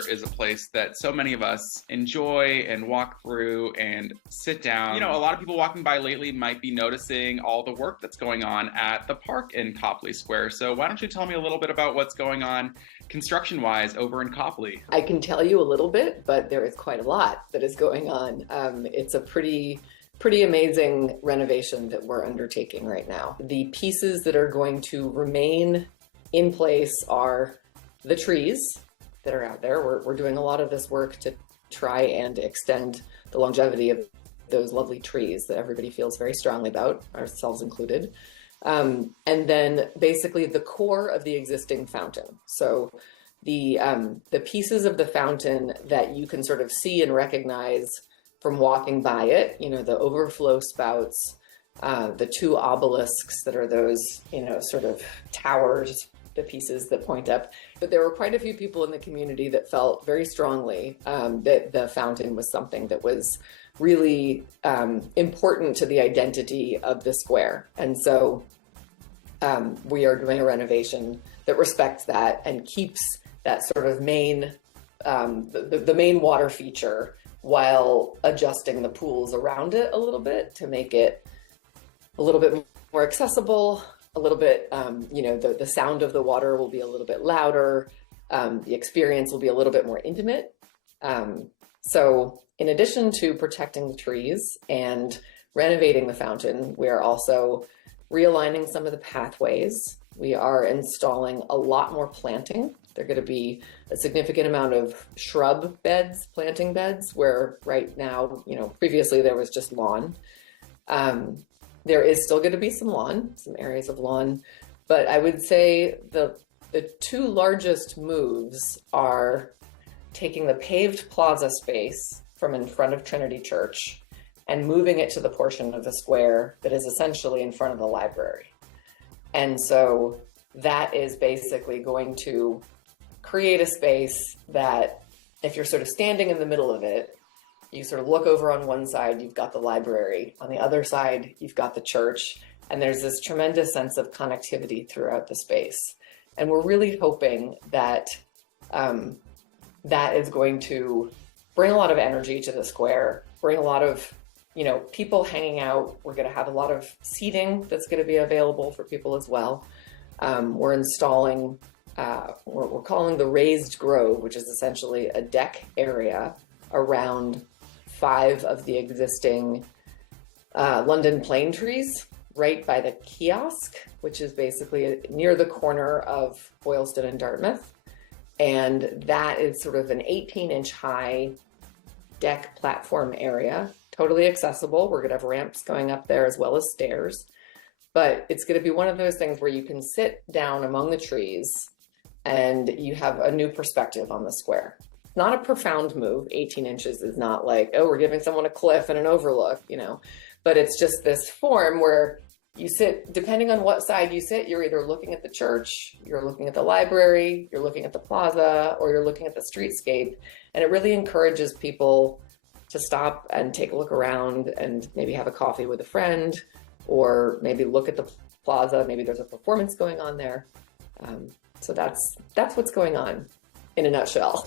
Square is a place that so many of us enjoy and walk through and sit down. You know, a lot of people walking by lately might be noticing all the work that's going on at the park in Copley Square. So why don't you tell me a little bit about what's going on construction-wise over in Copley? I can tell you a little bit, but there is quite a lot that is going on. It's a pretty amazing renovation that we're undertaking right now. The pieces that are going to remain in place are the trees that are out there. We're doing a lot of this work to try and extend the longevity of those lovely trees that everybody feels very strongly about, ourselves included. And then basically the core of the existing fountain. So the pieces of the fountain that you can sort of see and recognize from walking by it, you know, the overflow spouts, the two obelisks that are those, you know, sort of towers, the pieces that point up. But there were quite a few people in the community that felt very strongly that the fountain was something that was really important to the identity of the square. And so we are doing a renovation that respects that and keeps that sort of main, the main water feature while adjusting the pools around it a little bit to make it a little bit more accessible. A little bit, you know, the sound of the water will be a little bit louder. The experience will be a little bit more intimate. So in addition to protecting the trees and renovating the fountain, we are also realigning some of the pathways. We are installing a lot more planting. They're going to be a significant amount of shrub beds, planting beds, where right now, you know, previously there was just lawn. There is still going to be some lawn, some areas of lawn, but I would say the two largest moves are taking the paved plaza space from in front of Trinity Church and moving it to the portion of the square that is essentially in front of the library. And so that is basically going to create a space that if you're sort of standing in the middle of it, you sort of look over on one side, you've got the library. On the other side, you've got the church. And there's this tremendous sense of connectivity throughout the space. And we're really hoping that that is going to bring a lot of energy to the square, bring a lot of, you know, people hanging out. We're going to have a lot of seating that's going to be available for people as well. We're installing, we're calling the Raised Grove, which is essentially a deck area around 5 of the existing London plane trees right by the kiosk, which is basically near the corner of Boylston and Dartmouth. And that is sort of an 18-inch high deck platform area, totally accessible. We're going to have ramps going up there as well as stairs. But it's going to be one of those things where you can sit down among the trees and you have a new perspective on the square. Not a profound move. 18 inches is not like, oh, we're giving someone a cliff and an overlook, you know, but it's just this form where you sit, depending on what side you sit, you're either looking at the church, you're looking at the library, you're looking at the plaza, or you're looking at the streetscape. And it really encourages people to stop and take a look around and maybe have a coffee with a friend, or maybe look at the plaza. Maybe there's a performance going on there. So that's what's going on in a nutshell.